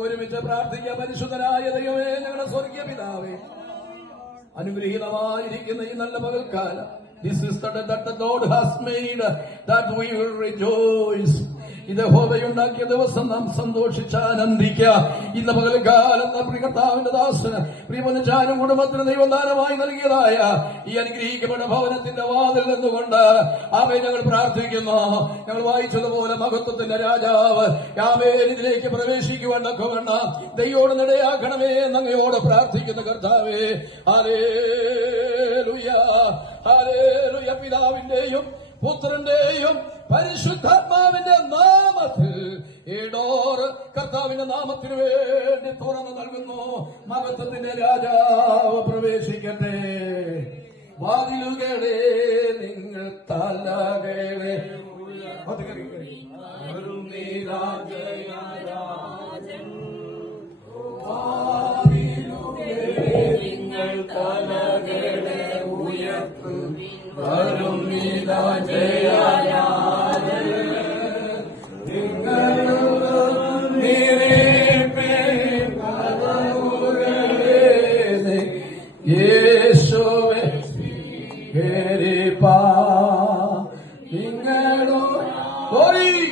നമുക്ക് ഒരുമിച്ച് പ്രാർത്ഥിക്കാം. പരിശുദ്ധനായ ദൈവമേ, ഞങ്ങളുടെ സ്വർഗീയ പിതാവേ, അനുഗ്രഹീതമായിരിക്കുന്ന ഈ നല്ല പകൽക്കാലം, this is the day that the Lord has made, that we will rejoice. ഇത് യഹോവയുണ്ടാക്കിയ ദിവസം നാം സന്തോഷിച്ചാനന്ദിക്കുക. ഇന്ന് പകൽക്കാലം നമ്മുടെ കർത്താവിന്റെ ദാസന് പ്രിയമനുജാനും കുടുംബത്തിന് ദൈവദാനമായി നൽകിയതായ ഈ അനുഗ്രഹിക്കപ്പെട്ട ഭവനത്തിന്റെ വാതിൽ നിന്നുകൊണ്ട് ആമേ ഞങ്ങൾ പ്രാർത്ഥിക്കുന്നു. ഞങ്ങൾ വായിച്ചതുപോലെ മഹത്വത്തിന്റെ രാജാവ് യാമേനിലേക്ക് പ്രവേശിക്കുവാൻ തക്കവണ്ണം ദൈവോട് നിടയാക്കണമേ എന്നങ്ങയോട് പ്രാർത്ഥിക്കുന്ന കർത്താവേ, ഹല്ലേലൂയ ഹല്ലേലൂയ. പിതാവിന്റെയും പുത്രന്റെയും പരിശുദ്ധാത്മാവിന്റെ നാമത്തിൽ ഏടോർ കർത്താവിന്റെ നാമത്തിനു വേണ്ടി തുറന്നു നൽകുന്നു. മഹത്വത്തിന്റെ രാജാവ് പ്രവേശിക്കട്ടെ. വാതിലുകളെ നിങ്ങൾ തലകളെ നിങ്ങൾ തലകളെ ഉയർത്തും വരും യേശുവേ നിങ്ങളോ